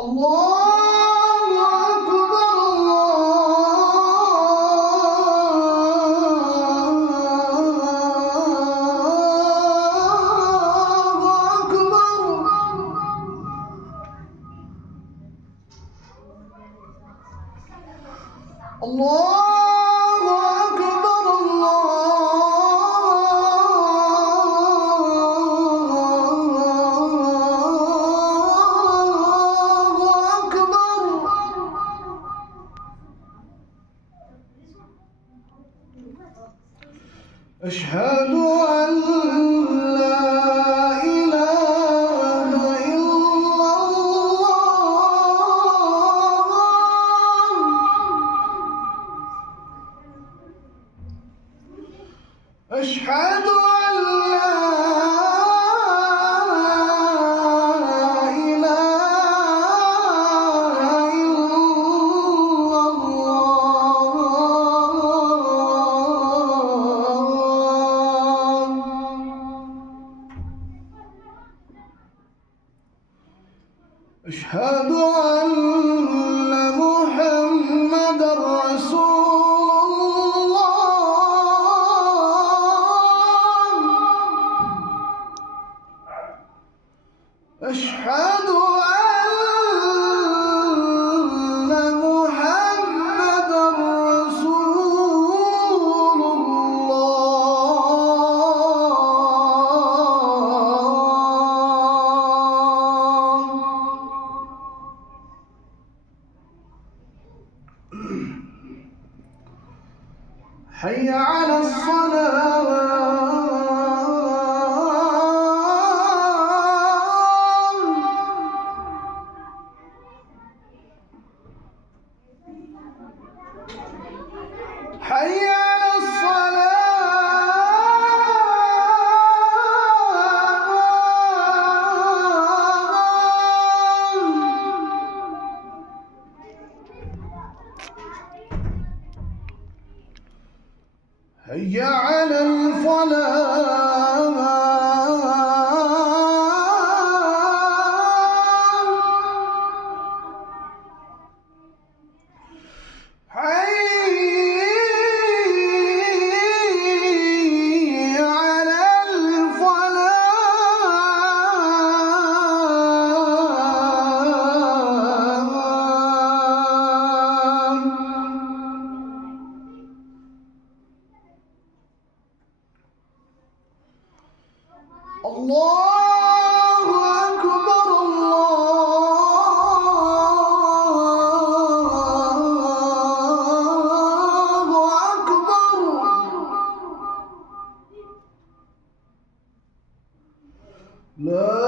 الله أكبر الله أكبر. الله أكبر الله أكبر. أشهد أن لا إله إلا الله. أشهد أن لا إله إلا الله. أشهد أن محمدًا رسول الله. أشهد أن محمدًا رسول الله. حي على الصلاة. حي على الصلاة. هيا على الفلاح. حي على الفلاح. الله أكبر الله أكبر. لا